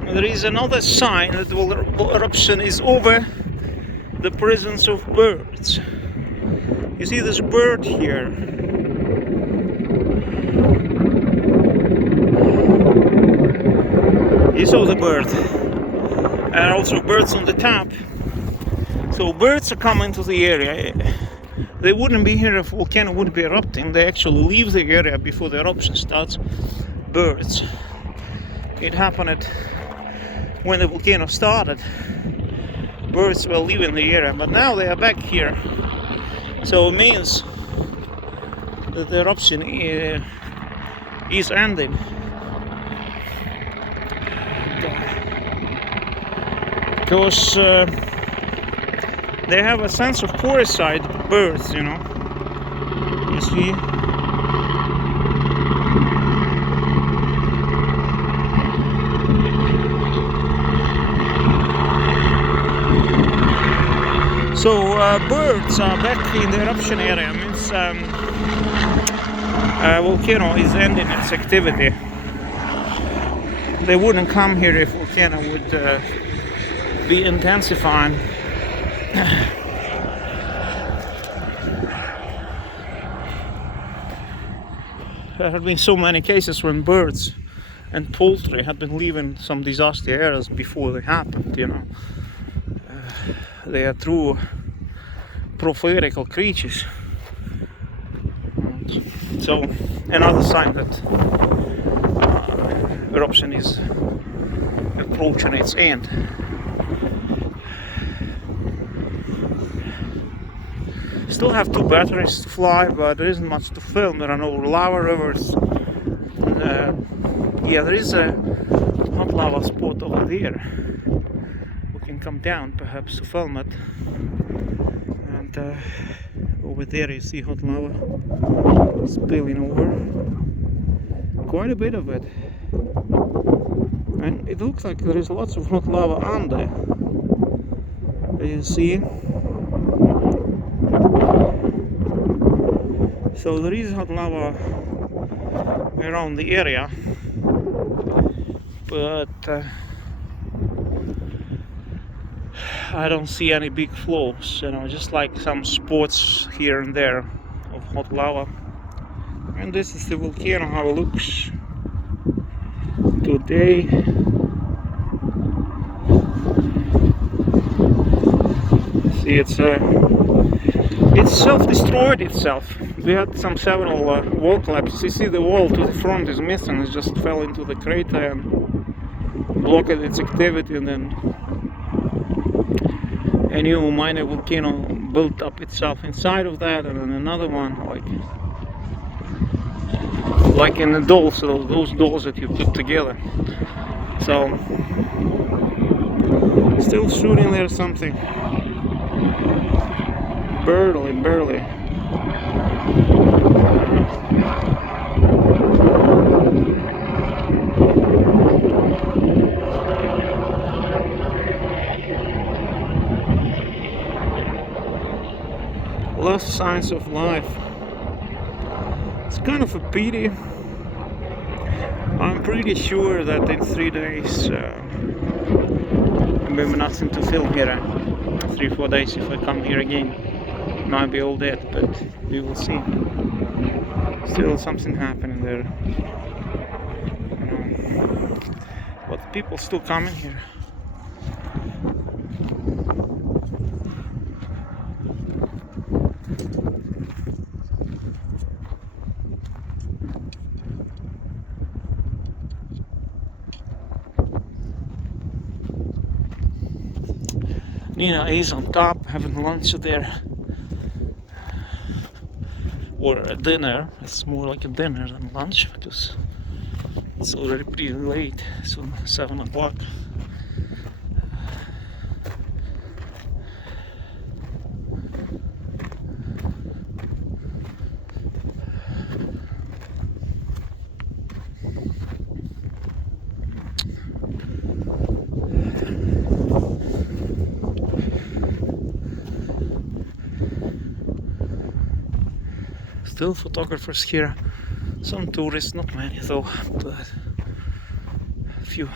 There is another sign that the eruption is over, the presence of birds. You see this bird here. You saw the bird. And also birds on the top. So birds are coming to the area. They wouldn't be here if volcano wouldn't be erupting. They actually leave the area before the eruption starts. Birds. It happened when the volcano started. Birds were leaving the area, but now they are back here. So it means that the eruption is ending. Because they have a sense of parasite, birds, you know. You see? So birds are back in the eruption area. Means volcano is ending its activity. They wouldn't come here if volcano would be intensifying. There have been so many cases when birds and poultry had been leaving some disaster areas before they happened, you know. They are true prophetical creatures. So another sign that eruption is approaching its end. Still have 2 batteries to fly, but there isn't much to film. There are no lava rivers. Yeah, there is a hot lava spot over there. We can come down perhaps to film it. And over there you see hot lava spilling over. Quite a bit of it. And it looks like there is lots of hot lava on there. You see? So there is hot lava around the area, but I don't see any big flows, you know, just like some spots here and there of hot lava. And this is the volcano, how it looks today. See, it's self-destroyed itself. We had several wall collapses. You see the wall to the front is missing. It just fell into the crater and blocked its activity, and then a new minor volcano built up itself inside of that, and then another one like in the dolls, so those dolls that you put together. So still shooting there something. Barely. Last signs of life. It's kind of a pity. I'm pretty sure that in 3 days maybe nothing to film here. 3-4 days if I come here again. Might be all dead, but we will see. Still something happening there. But people still coming here. Nina is on top having lunch there. Or a dinner. It's more like a dinner than lunch because it's already pretty late. It's 7 o'clock. Still photographers here, some tourists, not many though, but few